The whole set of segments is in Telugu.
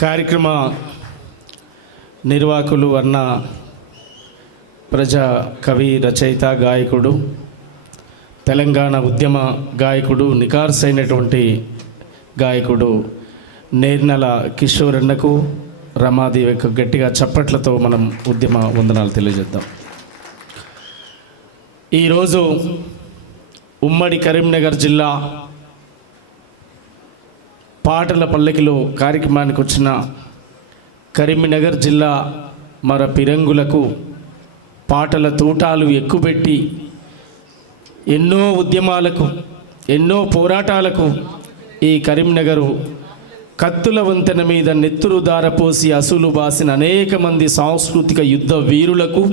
కార్యక్రమ నిర్వాహకులు అన్న ప్రజా కవి రచయిత గాయకుడు, తెలంగాణ ఉద్యమ గాయకుడు, నికార్సైనటువంటి గాయకుడు నేర్నల కిషోర్ అన్నకు రమాదేవికి గట్టిగా చప్పట్లతో మనం ఉద్యమ వందనాలు తెలియజేద్దాం. ఈరోజు ఉమ్మడి కరీంనగర్ జిల్లా పాటల పల్లకిలో కార్యక్రమానికి వచ్చిన కరీంనగర్ జిల్లా మర పిరంగులకు పాటల తూటాలు ఎక్కుపెట్టి ఎన్నో ఉద్యమాలకు, ఎన్నో పోరాటాలకు ఈ కరీంనగరు కత్తుల వంతెన మీద నెత్తురు దారపోసి అసూలు బాసిన అనేక మంది సాంస్కృతిక యుద్ధ వీరులకు,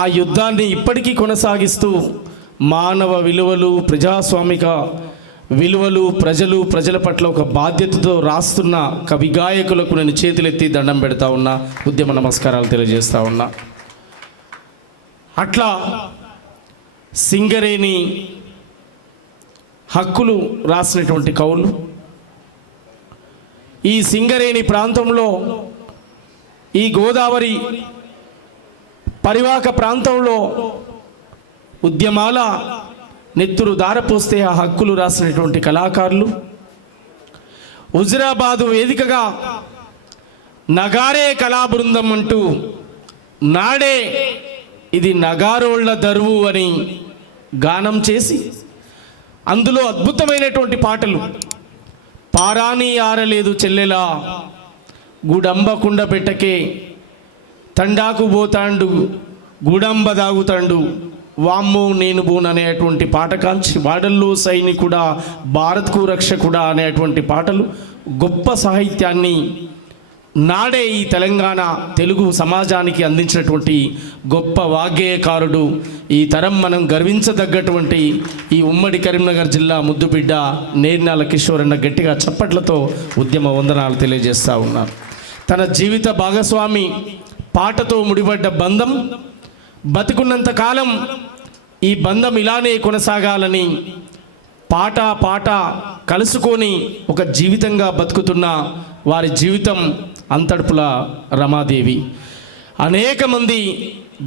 ఆ యుద్ధాన్ని ఇప్పటికీ కొనసాగిస్తూ మానవ విలువలు, ప్రజాస్వామిక విలువలు, ప్రజల పట్ల ఒక బాధ్యతతో రాస్తున్న కవి గాయకులకు నేను చేతులెత్తి దండం పెడతా ఉన్నా, ఉద్యమ నమస్కారాలు తెలియజేస్తా ఉన్నా. అట్లా సింగరేణి హక్కులు రాసినటువంటి కవులు ఈ సింగరేణి ప్రాంతంలో, ఈ గోదావరి పరివాహక ప్రాంతంలో ఉద్యమాల నెత్తురు దారపోస్తే ఆ హక్కులు రాసినటువంటి కళాకారులు, హుజురాబాదు వేదికగా నగారే కళాబృందం అంటూ నాడే ఇది నగారోళ్ల దరువు అని గానం చేసి అందులో అద్భుతమైనటువంటి పాటలు, పారాని ఆరలేదు చెల్లెలా గుడంబ కుండ పెట్టకే, తండాకు పోతాండు గుడంబ దాగుతాండు, వామ్మో నేను బోన్ అనేటువంటి పాట కాల్చి, వాడల్లో సైనికుడా భారత్కు రక్షకుడా అనేటువంటి పాటలు, గొప్ప సాహిత్యాన్ని నాడే ఈ తెలంగాణ తెలుగు సమాజానికి అందించినటువంటి గొప్ప వాగ్గేయకారుడు, ఈ తరం మనం గర్వించదగ్గటువంటి ఈ ఉమ్మడి కరీంనగర్ జిల్లా ముద్దుబిడ్డ నేర్నాల కిషోర్ అన్న గట్టిగా చప్పట్లతో ఉద్యమ వందనాలు తెలియజేస్తూ ఉన్నారు. తన జీవిత భాగస్వామి పాటతో ముడిపడ్డ బంధం బతికున్నంత కాలం ఈ బంధం ఇలానే కొనసాగాలని పాట కలుసుకొని ఒక జీవితంగా బతుకుతున్న వారి జీవితం అంతడుపుల రమాదేవి. అనేక మంది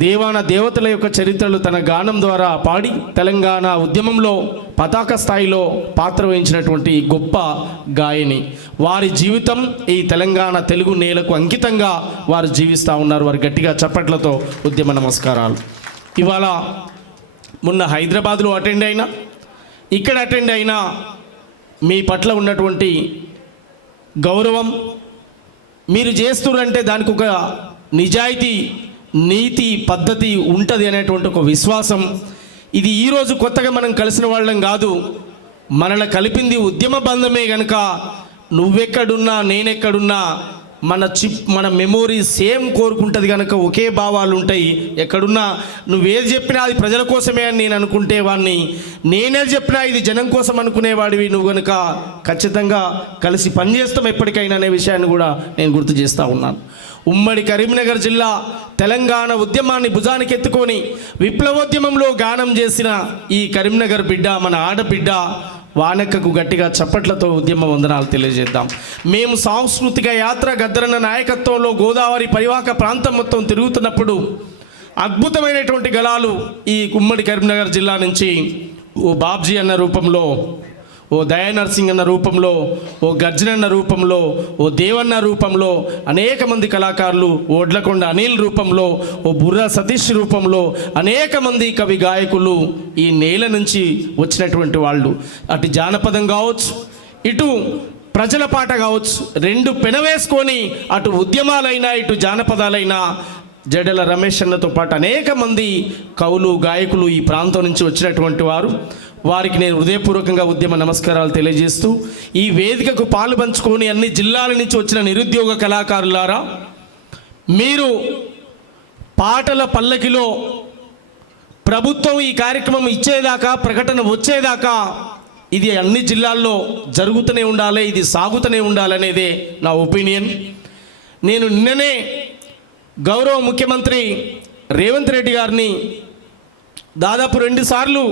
దేవతల యొక్క చరిత్రలు తన గానం ద్వారా పాడి తెలంగాణ ఉద్యమంలో పతాక స్థాయిలో పాత్ర వహించినటువంటి గొప్ప గాయని. వారి జీవితం ఈ తెలంగాణ తెలుగు నేలకు అంకితంగా వారు జీవిస్తూ ఉన్నారు. వారి గట్టిగా చప్పట్లతో ఉద్యమ నమస్కారాలు. ఇవాళ మొన్న హైదరాబాద్లో అటెండ్ అయినా, ఇక్కడ అటెండ్ అయినా మీ పట్ల ఉన్నటువంటి గౌరవం, మీరు చేస్తున్నారంటే దానికి ఒక నిజాయితీ, నీతి, పద్ధతి ఉంటుంది అనేటువంటి ఒక విశ్వాసం. ఇది ఈరోజు కొత్తగా మనం కలిసిన వాళ్ళం కాదు, మనల్ని కలిపింది ఉద్యమ బంధమే. కనుక నువ్వెక్కడున్నా నేనెక్కడున్నా మన మెమోరీ సేమ్ కోరుకుంటుంది. కనుక ఒకే భావాలు ఉంటాయి. ఎక్కడున్నా నువ్వేది చెప్పినా అది ప్రజల కోసమే అని నేను అనుకుంటే వాడిని, నేనేది చెప్పినా ఇది జనం కోసం అనుకునేవాడివి నువ్వు. కనుక ఖచ్చితంగా కలిసి పనిచేస్తాం ఎప్పటికైనా అనే విషయాన్ని కూడా నేను గుర్తు చేస్తూ ఉన్నాను. ఉమ్మడి కరీంనగర్ జిల్లా తెలంగాణ ఉద్యమాన్ని భుజానికి ఎత్తుకొని విప్లవోద్యమంలో గానం చేసిన ఈ కరీంనగర్ బిడ్డ, మన ఆడబిడ్డ వానక్కకు గట్టిగా చప్పట్లతో ఉద్యమ వందనాలు తెలియజేద్దాం. మేము సాంస్కృతిక యాత్ర గద్దరన్న నాయకత్వంలో గోదావరి పరివాహక ప్రాంతం మొత్తం తిరుగుతున్నప్పుడు అద్భుతమైనటువంటి గళాలు ఈ ఉమ్మడి కరీంనగర్ జిల్లా నుంచి ఓ బాబ్జీ అన్న రూపంలో, ఓ దయానర్సింగ్ అన్న రూపంలో, ఓ గర్జనన్న రూపంలో, ఓ దేవన్న రూపంలో, అనేక మంది కళాకారులు, ఓడ్లకొండ అనిల్ రూపంలో, ఓ బుర్రా సతీష్ రూపంలో అనేక మంది కవి గాయకులు ఈ నేల నుంచి వచ్చినటువంటి వాళ్ళు. అటు జానపదం కావచ్చు, ఇటు ప్రజల పాట కావచ్చు, రెండు పెనవేసుకొని అటు ఉద్యమాలైనా ఇటు జానపదాలైనా జడల రమేష్ అన్నతో పాటు అనేక మంది కవులు, గాయకులు ఈ ప్రాంతం నుంచి వచ్చినటువంటి వారు. వారికి నేను హృదయపూర్వకంగా ఉద్యమ నమస్కారాలు తెలియజేస్తూ, ఈ వేదికకు పాలు పంచుకొని అన్ని జిల్లాల నుంచి వచ్చిన నిరుద్యోగ కళాకారులారా, మీరు పాటల పల్లకిలో ప్రభుత్వం ఈ కార్యక్రమం ఇచ్చేదాకా, ప్రకటన వచ్చేదాకా ఇది అన్ని జిల్లాల్లో జరుగుతూనే ఉండాలి, ఇది సాగుతూనే ఉండాలనేదే నా ఒపీనియన్. నేను నిన్ననే గౌరవ ముఖ్యమంత్రి రేవంత్ రెడ్డి గారిని దాదాపు 2 సార్లు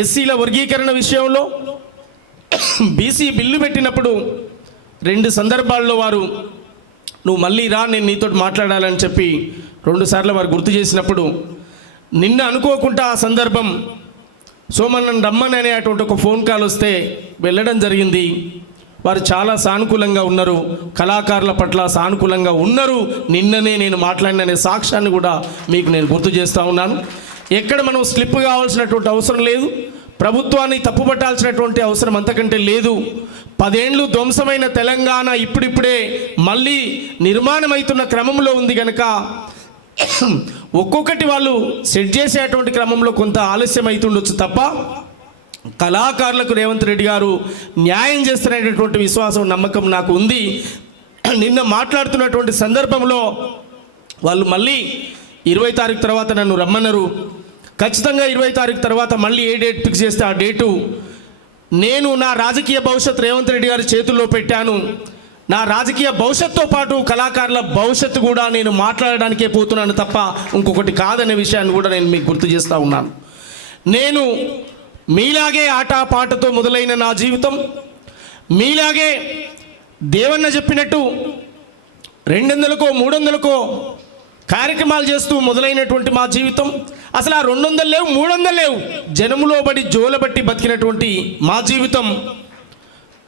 ఎస్సీల వర్గీకరణ విషయంలో బీసీ బిల్లు పెట్టినప్పుడు 2 సందర్భాల్లో వారు నువ్వు మళ్ళీ రా, నేను నీతో మాట్లాడాలని చెప్పి 2 సార్లు వారు గుర్తు చేసినప్పుడు నిన్న అనుకోకుండా ఆ సందర్భం సోమన్నను రమ్మని అనేటువంటి ఒక ఫోన్ కాల్ వస్తే వెళ్ళడం జరిగింది. వారు చాలా సానుకూలంగా ఉన్నారు, కళాకారుల పట్ల సానుకూలంగా ఉన్నారు. నిన్ననే నేను మాట్లాడిన సాక్ష్యాన్ని కూడా మీకు నేను గుర్తు చేస్తూ ఉన్నాను. ఎక్కడ మనం స్లిప్ కావాల్సినటువంటి అవసరం లేదు, ప్రభుత్వాన్ని తప్పుపట్టాల్సినటువంటి అవసరం అంతకంటే లేదు. 10 ఏళ్ళు ధ్వంసమైన తెలంగాణ ఇప్పుడిప్పుడే మళ్ళీ నిర్మాణమవుతున్న క్రమంలో ఉంది కనుక ఒక్కొక్కటి వాళ్ళు సెట్ చేసేటువంటి క్రమంలో కొంత ఆలస్యం అవుతుండొచ్చు తప్ప కళాకారులకు రేవంత్ రెడ్డి గారు న్యాయం చేస్తున్నటువంటి విశ్వాసం, నమ్మకం నాకు ఉంది. నిన్న మాట్లాడుతున్నటువంటి సందర్భంలో వాళ్ళు మళ్ళీ 20 తారీఖు తర్వాత నన్ను రమ్మన్నారు. ఖచ్చితంగా 20 తారీఖు తర్వాత మళ్ళీ ఏ డేట్ ఫిక్స్ చేస్తే ఆ డేటు నేను నా రాజకీయ భవిష్యత్తు రేవంత్ రెడ్డి గారి చేతుల్లో పెట్టాను. నా రాజకీయ భవిష్యత్తుతో పాటు కళాకారుల భవిష్యత్తు కూడా నేను మాట్లాడడానికే పోతున్నాను తప్ప ఇంకొకటి కాదనే విషయాన్ని కూడా నేను మీకు గుర్తు చేస్తూ ఉన్నాను. నేను మీలాగే ఆటపాటతో మొదలైన నా జీవితం, మీలాగే దేవన్న చెప్పినట్టు 200కో 300కో కార్యక్రమాలు చేస్తూ మొదలైనటువంటి మా జీవితం, అసలు ఆ 200 లేవు 300 లేవు, జనములో బడి జోలబట్టి బతికినటువంటి మా జీవితం,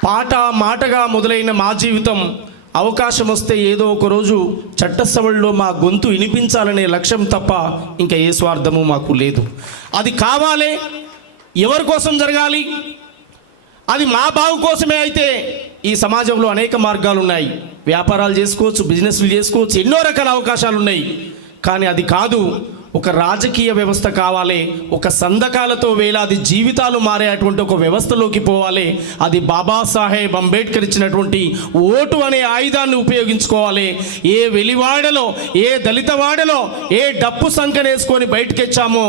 పాట మాటగా మొదలైన మా జీవితం, అవకాశం వస్తే ఏదో ఒక రోజు చట్టసభల్లో మా గొంతు వినిపించాలనే లక్ష్యం తప్ప ఇంకా ఏ స్వార్థము మాకు లేదు. అది కావాలి, ఎవరి కోసం జరగాలి, అది మా బాగు కోసమే అయితే ఈ సమాజంలో అనేక మార్గాలు ఉన్నాయి. వ్యాపారాలు చేసుకోవచ్చు, బిజినెస్లు చేసుకోవచ్చు, ఎన్నో రకాల అవకాశాలు ఉన్నాయి. కానీ అది కాదు, ఒక రాజకీయ వ్యవస్థ కావాలి, ఒక సంతకాలతో వేలాది జీవితాలు మారేటువంటి ఒక వ్యవస్థలోకి పోవాలి. అది బాబాసాహెబ్ అంబేద్కర్ ఇచ్చినటువంటి ఓటు అనే ఆయుధాన్ని ఉపయోగించుకోవాలి. ఏ వెలివాడలో, ఏ దళితవాడలో ఏ డప్పు సంకనేసుకొని బయటకెచ్చామో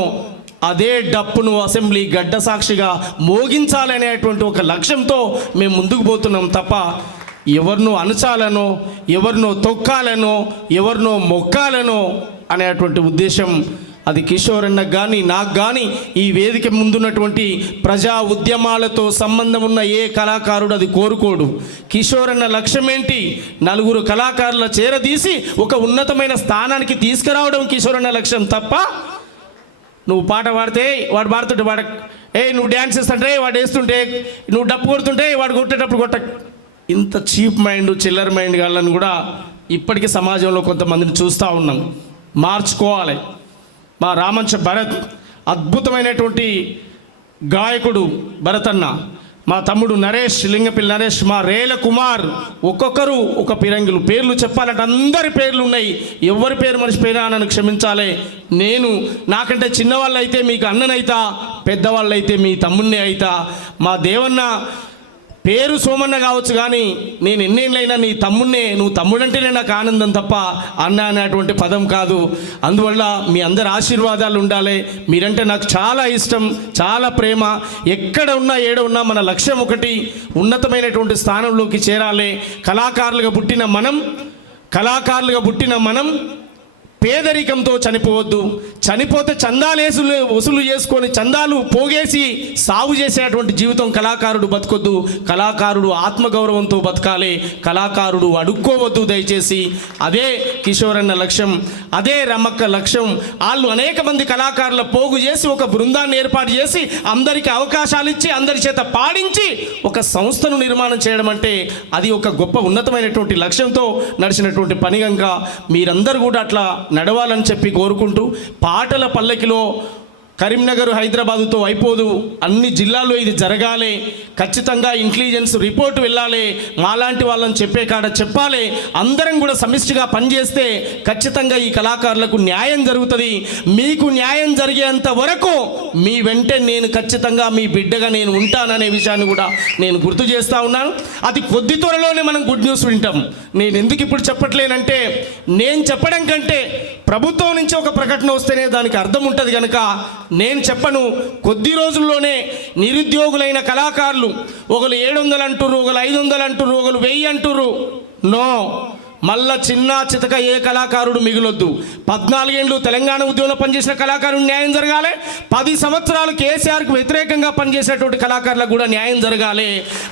అదే డప్పును అసెంబ్లీ గడ్డ సాక్షిగా మోగించాలనేటువంటి ఒక లక్ష్యంతో మేము ముందుకు పోతున్నాం తప్ప ఎవరినో అణచాలనో, ఎవరినో తొక్కాలనో, ఎవరినో మొక్కాలనో అనేటువంటి ఉద్దేశం అది కిషోర్ అన్నకు కానీ నాకు కానీ ఈ వేదిక ముందున్నటువంటి ప్రజా ఉద్యమాలతో సంబంధం ఉన్న ఏ కళాకారుడు అది కోరుకోడు. కిషోర్ అన్న లక్ష్యం ఏంటి? 4 కళాకారుల చేరదీసి ఒక ఉన్నతమైన స్థానానికి తీసుకురావడం కిషోర్ అన్న లక్ష్యం తప్ప నువ్వు పాట పాడితే వాడు పాడుతుంటే నువ్వు డ్యాన్స్ చేస్తుంటే వాడు వేస్తుంటే, నువ్వు డప్పు కొడుతుంటే వాడు కొట్టేటప్పుడు కొట్ట, ఇంత చీప్ మైండ్ చిల్లర మైండ్ వాళ్ళని కూడా ఇప్పటికీ సమాజంలో కొంతమందిని చూస్తూ ఉన్నాం. మార్చుకోవాలి. మా రామంచ భరత్ అద్భుతమైనటువంటి గాయకుడు భరత్ అన్న, మా తమ్ముడు నరేష్, లింగపల్లి నరేష్, మా రేల కుమార్, ఒక్కొక్కరు ఒక పిరంగులు. పేర్లు చెప్పాలంటే అందరి పేర్లు ఉన్నాయి. ఎవరి పేరు మర్చిపోయినా నన్ను క్షమించాలి. నేను నాకంటే చిన్నవాళ్ళు అయితే మీకు అన్ననైతా, పెద్దవాళ్ళు అయితే మీ తమ్ముడినే అయితా. మా దేవన్న పేరు సోమన్న కావచ్చు కానీ నేను ఎన్నేళ్ళైనా నీ తమ్ముడినే, నువ్వు తమ్ముడంటేనే నాకు ఆనందం తప్ప అన్న అనేటువంటి పదం కాదు. అందువల్ల మీ అందరి ఆశీర్వాదాలు ఉండాలి. మీరంటే నాకు చాలా ఇష్టం, చాలా ప్రేమ. ఎక్కడ ఉన్నా ఏడ ఉన్నా మన లక్ష్యం ఒకటి, ఉన్నతమైనటువంటి స్థానంలోకి చేరాలి. కళాకారులుగా పుట్టిన మనం పేదరికంతో చనిపోవద్దు. చనిపోతే చందాలేసు వసూలు చేసుకొని చందాలు పోగేసి సాగు చేసేటువంటి జీవితం కళాకారుడు బతకొద్దు. కళాకారుడు ఆత్మగౌరవంతో బతకాలి. కళాకారుడు అడుక్కోవద్దు దయచేసి. అదే కిషోర్ అన్న లక్ష్యం, అదే రమ్మక్క లక్ష్యం. వాళ్ళు అనేక మంది కళాకారుల పోగు చేసి ఒక బృందాన్ని ఏర్పాటు చేసి అందరికీ అవకాశాలు ఇచ్చి అందరి చేత పాడించి ఒక సంస్థను నిర్మాణం చేయడం అంటే అది ఒక గొప్ప ఉన్నతమైనటువంటి లక్ష్యంతో నడిచినటువంటి పని కనుక మీరందరూ కూడా అట్లా నడవాలని చెప్పి కోరుకుంటూ, పాటల పల్లకిలో కరీంనగర్ హైదరాబాదుతో అయిపోదు, అన్ని జిల్లాల్లో ఇది జరగాలి. ఖచ్చితంగా ఇంటెలిజెన్స్ రిపోర్ట్ వెళ్ళాలి. మాలాంటి వాళ్ళని చెప్పే కాడ చెప్పాలి. అందరం కూడా సమిష్టిగా పనిచేస్తే ఖచ్చితంగా ఈ కళాకారులకు న్యాయం జరుగుతుంది. మీకు న్యాయం జరిగేంత వరకు మీ వెంటే నేను ఖచ్చితంగా మీ బిడ్డగా నేను ఉంటాననే విషయాన్ని కూడా నేను గుర్తు చేస్తూ ఉన్నాను. అది కొద్ది త్వరలోనే మనం గుడ్ న్యూస్ వింటాం. నేను ఎందుకు ఇప్పుడు చెప్పట్లేనంటే, నేను చెప్పడం కంటే ప్రభుత్వం నుంచి ఒక ప్రకటన వస్తేనే దానికి అర్థం ఉంటుంది కనుక నేను చెప్పను. కొద్ది రోజుల్లోనే నిరుద్యోగులైన కళాకారులు ఒకరు 700 అంటుర్రు, ఒకరు 500 అంటుర్రు, ఒకరు 1000 అంటుర్రు. నో, మళ్ళా చిన్న చితక ఏ కళాకారుడు మిగిలొద్దు. 14 ఏళ్ళు తెలంగాణ ఉద్యమంలో పనిచేసిన కళాకారుడు న్యాయం జరగాలి. 10 సంవత్సరాలు కేసీఆర్కు వ్యతిరేకంగా పనిచేసేటువంటి కళాకారులకు కూడా న్యాయం జరగాలి.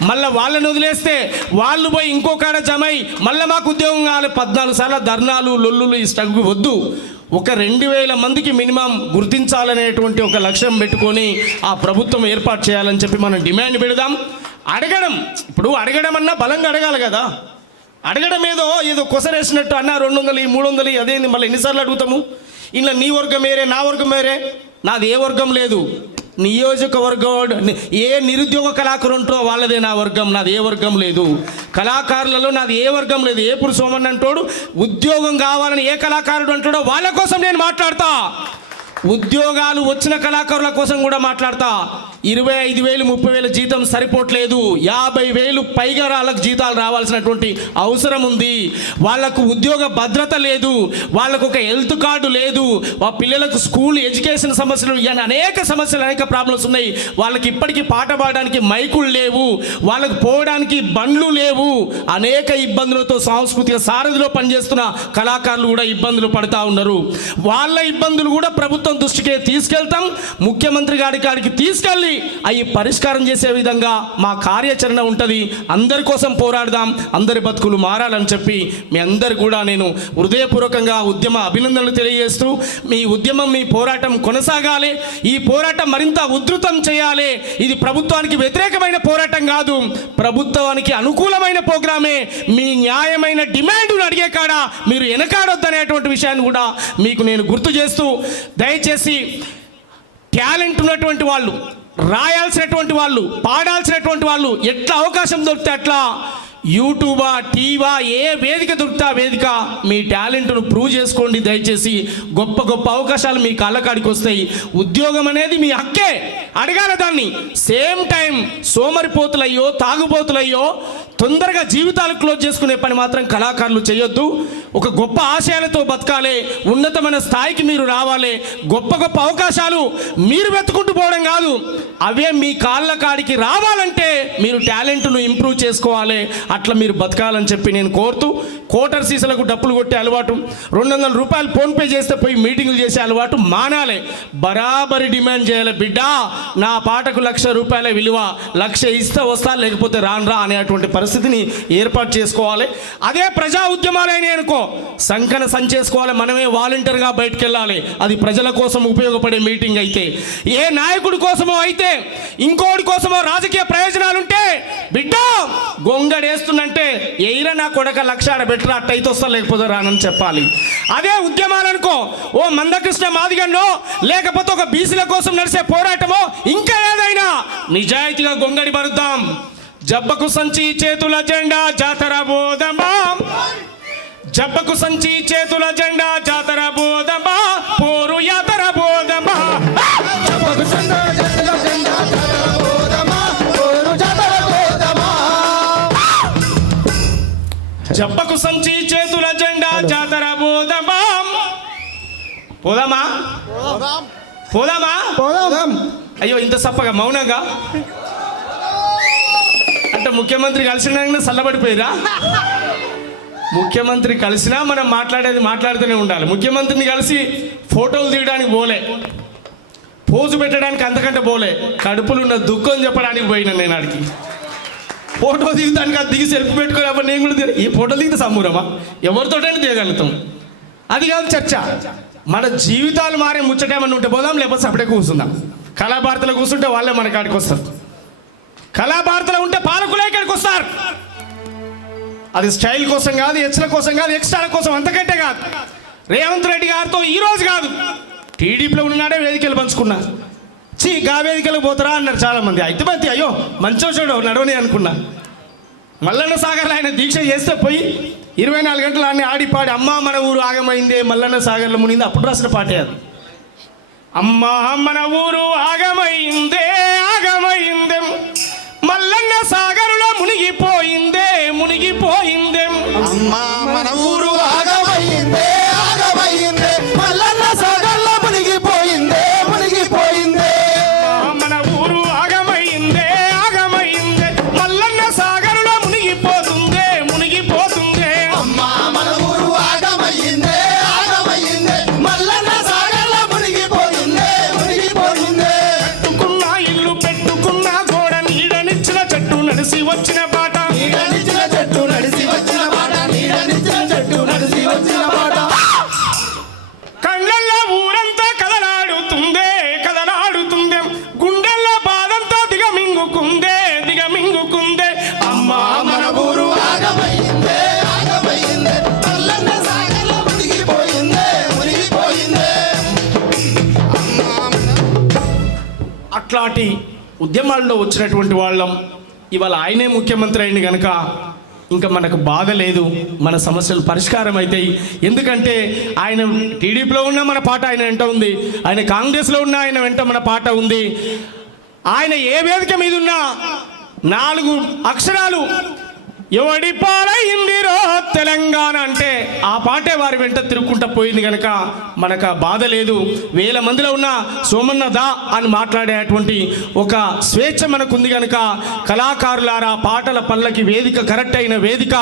మళ్ళీ వాళ్ళని వదిలేస్తే వాళ్ళు పోయి ఇంకో కాడ జమై మళ్ళీ మాకు ఉద్యోగం కావాలి. 14 సార్లు ధర్నాలు లొల్లులు ఈ స్టగ్ వద్దు. ఒక 2000 మందికి మినిమం గుర్తించాలనేటువంటి ఒక లక్ష్యం పెట్టుకొని ఆ ప్రభుత్వం ఏర్పాటు చేయాలని చెప్పి మనం డిమాండ్ పెడదాం. ఇప్పుడు అడగడం అన్నా బలంగా అడగాలి కదా. అడగడం ఏదో కొసరేసినట్టు అన్న 200 300 అదేంది మళ్ళీ ఎన్నిసార్లు అడుగుతాము. ఇలా నీ వర్గం వేరే నా వర్గం వేరే, నాది ఏ వర్గం లేదు. నియోజకవర్గం ఏ నిరుద్యోగ కళాకారు ఉంటారో వాళ్ళదే నా వర్గం, నాది ఏ వర్గం లేదు. కళాకారులలో నాది ఏ వర్గం లేదు. ఏ పురుషోమన్ అంటాడు ఉద్యోగం కావాలని ఏ కళాకారుడు అంటాడో వాళ్ళ కోసం నేను మాట్లాడతా. ఉద్యోగాలు వచ్చిన కళాకారుల కోసం కూడా మాట్లాడతా. 25,000 30,000 జీతం సరిపోవట్లేదు. 50,000 పైగా వాళ్ళకు జీతాలు రావాల్సినటువంటి అవసరం ఉంది. వాళ్లకు ఉద్యోగ భద్రత లేదు, వాళ్ళకు ఒక హెల్త్ కార్డు లేదు, ఆ పిల్లలకు స్కూల్ ఎడ్యుకేషన్ సమస్యలు, అనేక సమస్యలు, అనేక ప్రాబ్లమ్స్ ఉన్నాయి. వాళ్ళకి ఇప్పటికీ పాట పాడడానికి మైకులు లేవు, వాళ్ళకు పోవడానికి బండ్లు లేవు. అనేక ఇబ్బందులతో సాంస్కృతిక సారథిలో పనిచేస్తున్న కళాకారులు కూడా ఇబ్బందులు పడుతూ ఉన్నారు. వాళ్ళ ఇబ్బందులు కూడా ప్రభుత్వం దృష్టికి తీసుకెళ్తాం. ముఖ్యమంత్రి గారి కాడికి తీసుకెళ్ళి అవి పరిష్కారం చేసే విధంగా మా కార్యాచరణ ఉంటుంది. అందరి కోసం పోరాడదాం, అందరి బతుకులు మారాలని చెప్పి మీ అందరు కూడా నేను హృదయపూర్వకంగా ఉద్యమ అభినందనలు తెలియజేస్తూ, మీ ఉద్యమం మీ పోరాటం కొనసాగాలి. ఈ పోరాటం మరింత ఉధృతం చేయాలి. ఇది ప్రభుత్వానికి వ్యతిరేకమైన పోరాటం కాదు, ప్రభుత్వానికి అనుకూలమైన ప్రోగ్రామే. మీ న్యాయమైన డిమాండ్ను అడిగే కాడ మీరు వెనకాడొద్దనేటువంటి విషయాన్ని కూడా మీకు నేను గుర్తు చేస్తూ, దయచేసి టాలెంట్ ఉన్నటువంటి వాళ్ళు, రాయాల్సినటువంటి వాళ్ళు, పాడాల్సినటువంటి వాళ్ళు ఎట్లా అవకాశం దొరికితే అట్లా యూట్యూబా టీవా ఏ వేదిక దొరికితే ఆ వేదిక మీ టాలెంట్ను ప్రూవ్ చేసుకోండి. దయచేసి గొప్ప గొప్ప అవకాశాలు మీ కళ్ళకాడికి వస్తాయి. ఉద్యోగం అనేది మీ హక్కే, అడగాల దాన్ని. సేమ్ టైం సోమరిపోతులయ్యో తాగుబోతులయ్యో తొందరగా జీవితాలు క్లోజ్ చేసుకునే పని మాత్రం కళాకారులు చేయొద్దు. ఒక గొప్ప ఆశయాలతో బతకాలి, ఉన్నతమైన స్థాయికి మీరు రావాలి. గొప్ప గొప్ప అవకాశాలు మీరు వెతుకుంటూ పోవడం కాదు, అవే మీ కాళ్ళ కాడికి రావాలంటే మీరు టాలెంట్ను ఇంప్రూవ్ చేసుకోవాలి. అట్లా మీరు బతకాలని చెప్పి నేను కోరుతూ, కోటర్ సీసలకు డప్పులు కొట్టే అలవాటు, 200 రూపాయలు ఫోన్పే చేస్తే పోయి మీటింగులు చేసే అలవాటు మానాలి. బరాబరి డిమాండ్ చేయాలి. బిడ్డ నా పాటకు 1,00,000 రూపాయల విలువ, 1,00,000 ఇస్తే వస్తా లేకపోతే రాన్రా అనేటువంటి పరిస్థితిని ఏర్పాటు చేసుకోవాలి. అదే ప్రజా ఉద్యమాలైన అనుకో సంకన సంచేసుకోవాలి. మనమే వాలంటీర్గా బయటకు వెళ్ళాలి. అది ప్రజల కోసం ఉపయోగపడే మీటింగ్ అయితే, ఏ నాయకుడి కోసమో అయితే, ఇంకోటి కోసమో రాజకీయ ప్రయోజనాలుంటే బిడ్డ గొంగడేస్తుందంటే ఎయిరా నా కొడక 1,00,000 బెటర్ అట్టయితే వస్తా లేకపోతే రానని చెప్పాలి. అదే ఉద్యమాలనుకో ఓ మందకృష్ణ మాదిగన్నో లేకపోతే ఒక బీసీల కోసం నడిచే పోరాటమో ఇంకా ఏదైనా నిజాయితీగా గొంగడి పరుద్దాం. జబ్బకు సంచి చేతుల జెండా జాతర బోధమా, జబ్బకు సంచి చేతుల జెండా జాతర బోధమా, పోరు యాతర బోధమా. జబ్బకు సంచి చేతుల జెండా జాతర బోధమా, పోరు జాతర బోధమా. జబ్బకు సంచి చేతుల జెండా జాతర బోధమా. పోదామా పోదామా పోదాం. అయ్యో ఇంత సప్పగా మౌనంగా అంటే ముఖ్యమంత్రి కలిసినా చల్లబడిపోయిరా? ముఖ్యమంత్రి కలిసినా మనం మాట్లాడుతూనే ఉండాలి. ముఖ్యమంత్రిని కలిసి ఫోటోలు తీయడానికి పోలే, పోజు పెట్టడానికి అంతకంటే పోలే, కడుపులు ఉన్న దుఃఖం చెప్పడానికి పోయినా నేను ఆడికి. ఫోటో దిగుతానికి అది దిగి సెల్ఫీ పెట్టుకొని అప్పుడు నేను కూడా ఈ ఫోటోలు దిగితే సమ్మూరమా, ఎవరితోటైనా దిగలుగుతాం. అది కాదు చర్చ. మన జీవితాలు మారే ముచ్చటేమన్నా ఉంటే పోదాం, లేకపోతే సపడే కూర్చుందాం. కళాభారతిలో కూర్చుంటే వాళ్ళే మన కాడికి వస్తారు. కళాభారతిలో ఉంటే పాలకులే ఇక్కడికి వస్తారు. అది స్టైల్ కోసం కాదు, హెచ్ల కోసం కాదు, ఎక్స్ట్రాల కోసం, అంతకంటే కాదు. రేవంత్ రెడ్డి గారితో ఈరోజు కాదు, టీడీపీలో ఉన్నాడే వేదికలు పంచుకున్నా. గా వేదికలకు పోతారా అన్నారు చాలామంది. అయితే మంది అయ్యో మంచో చూడు నడవని అనుకున్నా. మల్లన్న సాగర్లో ఆయన దీక్ష చేస్తే పోయి 24 గంటలు అన్నీ ఆడిపాడి అమ్మ మన ఊరు ఆగమైందే మల్లన్న సాగర్లో మునింది. అప్పుడు రాసిన పాటే అది. అమ్మ మన ఊరు ఆగమైందే ఆగమైందే మల్లన్న సాగర్లో మునిగిపోయిందే మునిగిపోయిందే. అమ్మ మన ఊరు ఆగమైందే ఆగమైందే మల్లన్న సాగర్లో మునిగిపోయిందే మునిగిపోయిందే. మన ఊరు ఆగమైందే ఆగమైందే మల్లన్న సాగర్లో మునిగిపోతుందే మునిగిపోతుందే. అమ్మ మన నడిసి వచ్చిన పాట నీడనిచ్చిన చెట్టు నడిసి వచ్చిన పాట నీడనిచ్చిన చెట్టు నడిసి వచ్చిన పాట కళ్ళల్లో ఊరంతా కదలాడుతుందే కదలాడుతుందే గుండెల్లో బాధంతా దిగమింగుకుందే దిగమింగుకుందే అమ్మా మన ఊరు ఆగమైందే ఆగమైందే మల్లన్న సాగర్లో మునిగిపోయిందే మునిగిపోయిందే అట్లాంటి ఉద్యమాల్లో వచ్చినటువంటి వాళ్ళం ఇవాళ ఆయనే ముఖ్యమంత్రి అయింది కనుక ఇంకా మనకు బాధ లేదు, మన సమస్యలు పరిష్కారం అవుతాయి. ఎందుకంటే ఆయన టీడీపీలో ఉన్న మన పాట ఆయన వెంట ఉంది, ఆయన కాంగ్రెస్లో ఉన్న ఆయన వెంట మన పాట ఉంది. ఆయన ఏ వేదిక మీద ఉన్నా 4 అక్షరాలు ఎవడి పాలైందిరో తెలంగాణ అంటే ఆ పాటే వారి వెంట తిరుగుకుంటా పోయింది కనుక మనకు ఆ బాధ లేదు. 1000 మందిలో ఉన్న సోమన్న దా అని మాట్లాడేటువంటి ఒక స్వేచ్ఛ మనకుంది కనుక కళాకారులారా పాటల పల్లకి వేదిక కరెక్ట్ అయిన వేదిక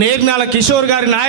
నేర్నాల కిషోర్ గారి నాయకత్వం